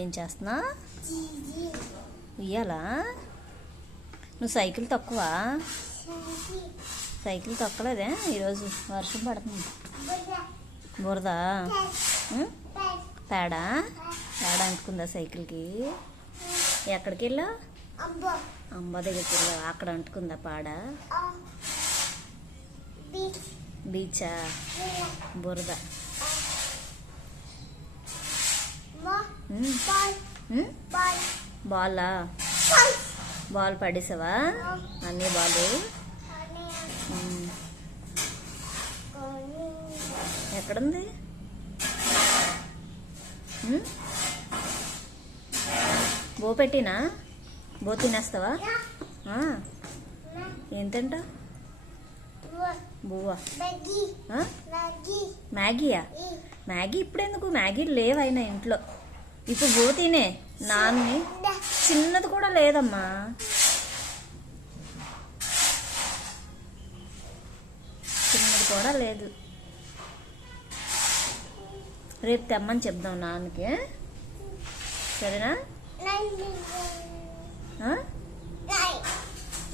ఏం చేస్తున్నా? ఉయ్యాలా? నువ్వు సైకిల్ తక్కువ? సైకిల్ తొక్కలేదే ఈరోజు, వర్షం పడుతుంది. బురద పేడ పేడ అంటుకుందా సైకిల్కి? ఎక్కడికి వెళ్ళా? అమ్మ దగ్గరికి వెళ్ళా. అక్కడ అంటుకుందా పాడ? బీచా? బురద బాలా? బాల్ పడేసావా? అన్నీ బాలు ఎక్కడుంది? బో పెట్టినా? బో తినేస్తావా? ఏం తింటా? బువ్వా? మ్యాగీయా? మ్యాగీ ఇప్పుడెందుకు? మ్యాగీ లేవైనా ఇంట్లో. ఇప్పుడు బో తినే. నాన్ని చిన్నది కూడా లేదమ్మా. చిన్నది కూడా లేదు. రేపు తెమ్మని చెప్దాం నాన్నకి, సరేనా?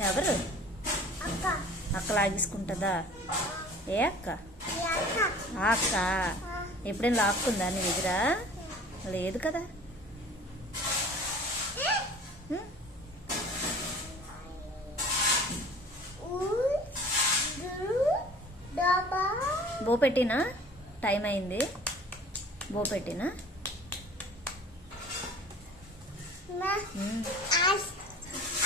ఎవరు? అక్క లాగేసుకుంటుందా? ఏ అక్క? ఆ అక్క ఎప్పుడైనా లాక్కుందా నీ దగ్గర? లేదు కదా. బో పెట్టినా? టైం అయింది. బో పెట్టినా?